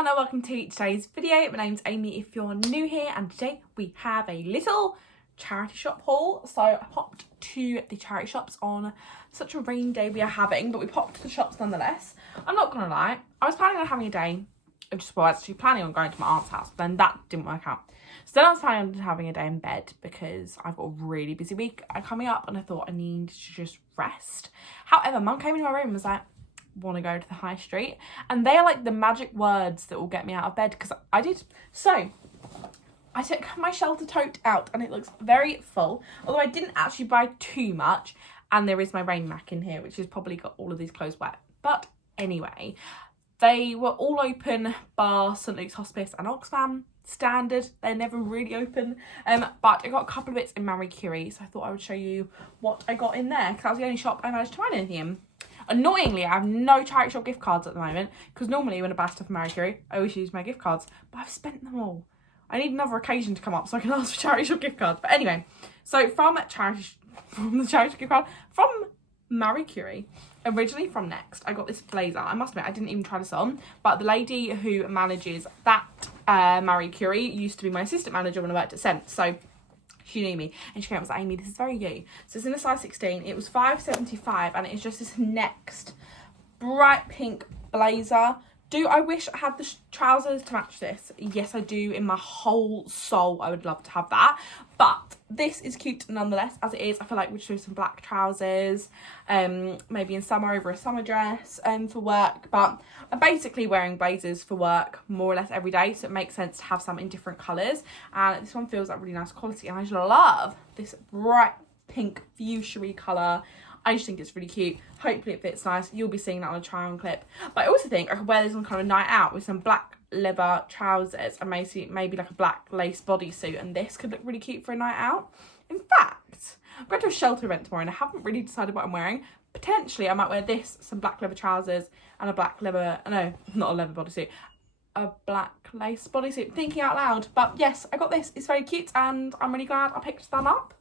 everyone and welcome to today's video. My name's Amy if you're new here, and today we have a little charity shop haul. So I popped to the charity shops on such a rainy day we are having, but we popped to the shops nonetheless. I'm not gonna lie, I was planning on having a day of just, well, I was actually planning on going to my aunt's house, but then that didn't work out. So then I was planning on having a day in bed because I've got a really busy week coming up and I thought I need to just rest. However, Mum came into my room and was like, want to go to the high street? And they are like the magic words that will get me out of bed, because I did. So I took my shelter tote out and it looks very full, although I didn't actually buy too much, and there is my rain mac in here which has probably got all of these clothes wet. But anyway, they were all open bar St Luke's Hospice and Oxfam. Standard, they're never really open, but I got a couple of bits in Marie Curie, so I thought I would show you what I got in there, because that was the only shop I managed to find anything in. Annoyingly, I have no charity shop gift cards at the moment, because normally when I buy stuff from Marie Curie, I always use my gift cards, but I've spent them all. I need another occasion to come up so I can ask for charity shop gift cards. But anyway, so from the charity shop gift card, from Marie Curie, originally from Next, I got this blazer. I must admit, I didn't even try this on, but the lady who manages that Marie Curie used to be my assistant manager when I worked at Scent, so she knew me, and she came and was like, Amy, this is very you. So it's in a size 16. It was $5.75, and it's just this Next bright pink blazer. Do I wish I had the trousers to match this? Yes, I do. In my whole soul, I would love to have that. But this is cute nonetheless, as it is. I feel like we'd do some black trousers, maybe in summer over a summer dress for work. But I'm basically wearing blazers for work more or less every day, so it makes sense to have some in different colours. And this one feels like really nice quality, and I just love this bright pink fuchsia colour. I just think it's really cute. Hopefully it fits nice. You'll be seeing that on a try on clip. But I also think I could wear this on kind of a night out with some black leather trousers and maybe like a black lace bodysuit, and this could look really cute for a night out. In fact, I'm going to a shelter event tomorrow and I haven't really decided what I'm wearing. Potentially I might wear this, some black leather trousers and a black leather, no, not a leather bodysuit, a black lace bodysuit. Thinking out loud. But yes, I got this. It's very cute and I'm really glad I picked them up.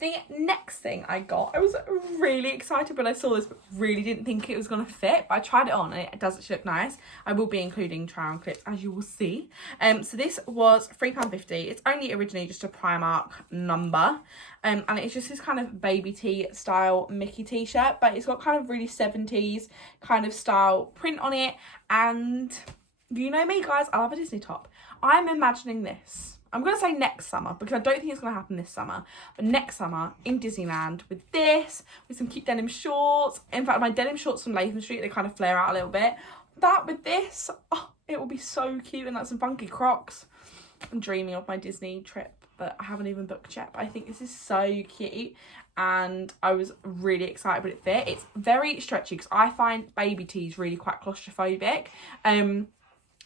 The next thing I got, I was really excited when I saw this, but really didn't think it was going to fit. But I tried it on and it does actually look nice. I will be including try on clips, as you will see. So this was £3.50. It's only originally just a Primark number. And it's just this kind of baby tee style Mickey t-shirt, but it's got kind of really 70s kind of style print on it. And you know me, guys, I love a Disney top. I'm imagining this. I'm going to say next summer, because I don't think it's going to happen this summer. But next summer in Disneyland with this, with some cute denim shorts. In fact, my denim shorts from Latham Street, they kind of flare out a little bit. That with this, oh, it will be so cute. And like some funky Crocs. I'm dreaming of my Disney trip, but I haven't even booked yet. But I think this is so cute. And I was really excited when it fit. It's very stretchy, because I find baby tees really quite claustrophobic.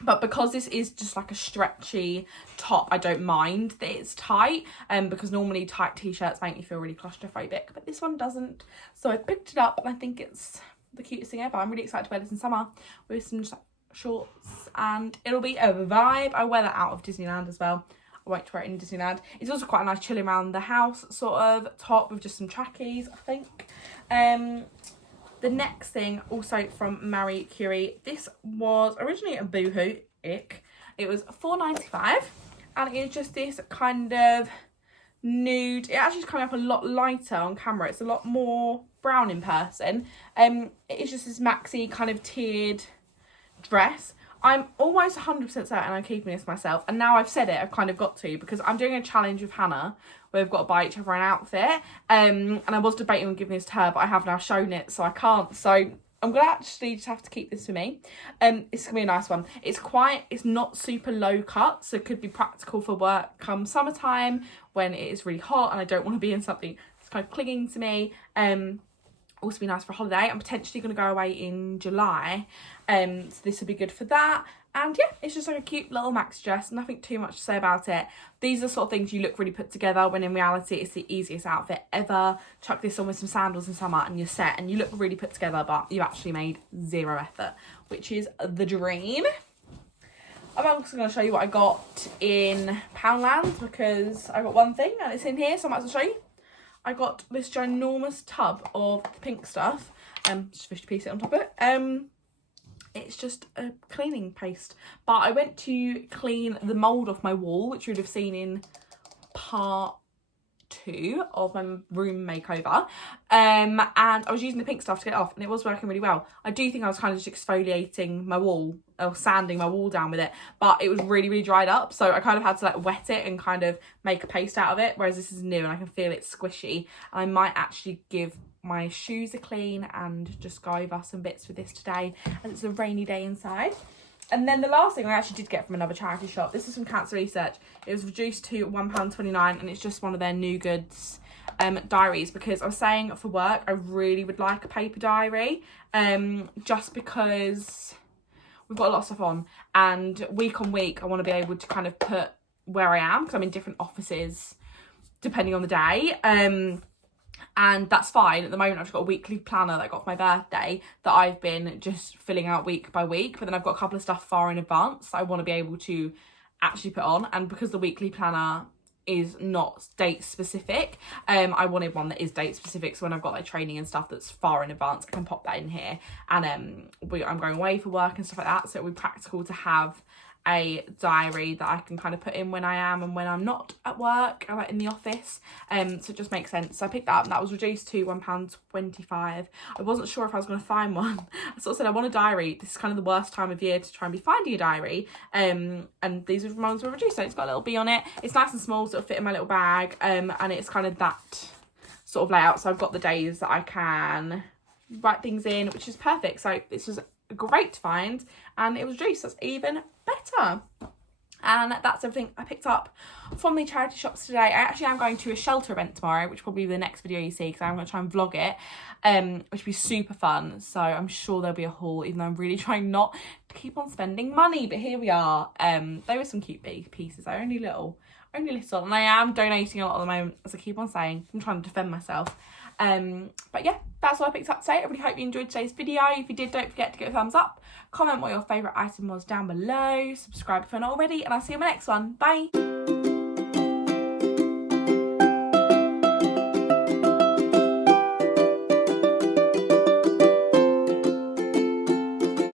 But because this is just like a stretchy top, I don't mind that it's tight, because normally tight t-shirts make me feel really claustrophobic, but this one doesn't. So I picked it up and I think it's the cutest thing ever. I'm really excited to wear this in summer with some just like shorts, and it'll be a vibe. I wear that out of Disneyland as well. I won't wear it in Disneyland. It's also quite a nice chilling around the house sort of top with just some trackies, I think. The next thing, also from Marie Curie, this was originally a Boohoo ick. It was $4.95, and it's just this kind of nude. It actually is coming up a lot lighter on camera. It's a lot more brown in person. It's just this maxi kind of tiered dress. I'm almost 100% certain I'm keeping this myself, and now I've said it, I've kind of got to, because I'm doing a challenge with Hannah where we've got to buy each other an outfit, and I was debating on giving this to her, but I have now shown it, so I can't. So I'm gonna actually just have to keep this for me. It's gonna be a nice one. It's not super low cut, so it could be practical for work come summertime when it is really hot and I don't want to be in something that's kind of clinging to me. Also be nice for a holiday. I'm potentially going to go away in July, so this will be good for that. And yeah, it's just like a cute little maxi dress, nothing too much to say about it. These are sort of things you look really put together, when in reality it's the easiest outfit ever. Chuck this on with some sandals in summer and you're set, and you look really put together, but you've actually made zero effort, which is the dream. I'm also going to show you what I got in Poundland, because I got one thing and it's in here, so I might as well show you. I got this ginormous tub of pink stuff, just 50p sit on top of it. it's just a cleaning paste. But I went to clean the mould off my wall, which you would have seen in part 2 of my room makeover, and I was using the pink stuff to get it off, and it was working really well. I do think I was kind of just exfoliating my wall, or sanding my wall down with it, but it was really dried up, so I kind of had to like wet it and kind of make a paste out of it, whereas this is new and I can feel it's squishy. And I might actually give my shoes a clean and just go over some bits with this today, as it's a rainy day inside. And then the last thing I actually did get from another charity shop, this is from Cancer Research. It was reduced to £1.29, and it's just one of their New Goods diaries, because I was saying for work I really would like a paper diary, just because we've got a lot of stuff on, and week on week I want to be able to kind of put where I am, because I'm in different offices depending on the day. And that's fine. At the moment, I've just got a weekly planner that I got for my birthday that I've been just filling out week by week. But then I've got a couple of stuff far in advance that I want to be able to actually put on. And because the weekly planner is not date specific, I wanted one that is date specific. So when I've got like training and stuff that's far in advance, I can pop that in here. And I'm going away for work and stuff like that. So it would be practical to have a diary that I can kind of put in when I am and when I'm not at work or like in the office, so it just makes sense. So I picked that up, and that was reduced to £1.25. I wasn't sure if I was going to find one. I sort of said I want a diary. This is kind of the worst time of year to try and be finding a diary, and these ones were reduced, so it's got a little bee on it. It's nice and small, so it'll fit in my little bag, and it's kind of that sort of layout, so I've got the days that I can write things in, which is perfect. So this was great to find, and it was reduced, so that's even better. And that's everything I picked up from the charity shops today. I actually am going to a shelter event tomorrow, which will probably be the next video you see, because I'm going to try and vlog it, which will be super fun. So I'm sure there'll be a haul, even though I'm really trying not to keep on spending money, but here we are. There were some cute big pieces, they're only little, and I am donating a lot at the moment, as I keep on saying. I'm trying to defend myself. But yeah, that's all I picked up today. I really hope you enjoyed today's video. If you did, don't forget to give it a thumbs up, comment what your favourite item was down below, subscribe if you're not already, and I'll see you in my next one. Bye.